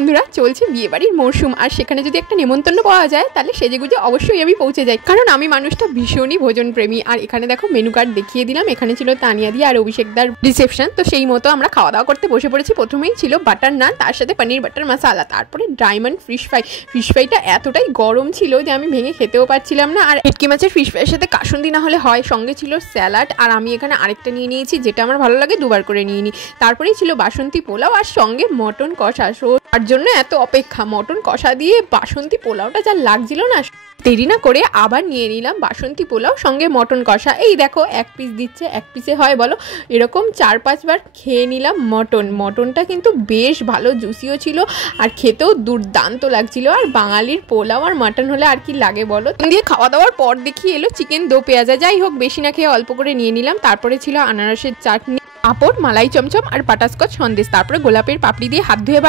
বন্ধুরা, চলছে বিয়েবাড়ির মরশুম, আর সেখানে যদি একটা নেমন্তন্ন পাওয়া যায় তাহলে সেজেগুজে অবশ্যই আমি পৌঁছে যাই, কারণ আমি মানুষটা ভীষণই ভোজন প্রেমী। আর এখানে দেখো মেনু কার্ড দেখিয়ে দিলাম, এখানে ছিল তানিয়া দি আর অভিষেকদার রিসেপশন। তো সেই মতো আমরা খাওয়া দাওয়া করতে বসে পড়েছি। প্রথমেই ছিল বাটার নান, তার সাথে পনির বাটার মশালা, তারপরে ডায়মন্ড ফিশ ফ্রাই। ফিশ ফ্রাইটা এতটাই গরম ছিল যে আমি ভেঙে খেতেও পারছিলাম না। আর ভেটকি মাছের ফিশ ফ্রাইয়ের সাথে কাসুন্দি না হলে হয়। সঙ্গে ছিল স্যালাড, আর আমি এখানে আরেকটা নিয়ে নিয়েছি, যেটা আমার ভালো লাগে দুবার করে নিয়ে নিই। তারপরেই ছিল বাসন্তী পোলাও আর সঙ্গে মটন কষা। তার জন্য এত অপেক্ষা। মটন কষা দিয়ে বাসন্তী পোলাওটা যা লাগছিল না, দেরি না করে আবার নিয়ে নিলাম বাসন্তী পোলাও সঙ্গে মটন কষা। এই দেখো এক পিস দিচ্ছে, এক পিসে হয় বলো? এরকম 4-5 বার খেয়ে নিলাম মটনটা কিন্তু বেশ ভালো জুসিও ছিল, আর খেতেও দুর্দান্ত লাগছিল। আর বাঙালির পোলাও আর মাটন হলে আর কি লাগে বলো? দিয়ে খাওয়া দাওয়ার পর দেখি এলো চিকেন দো পেঁয়াজা। যাই হোক, বেশি না খেয়ে অল্প করে নিয়ে নিলাম। তারপরে ছিল আনারসের চাটনি, পাঁপড়, মালাই চমচম আর বাটারস্কচ সন্দেশ। তারপরে গোলাপের পাপড়ি দিয়ে হাত ধুয়ে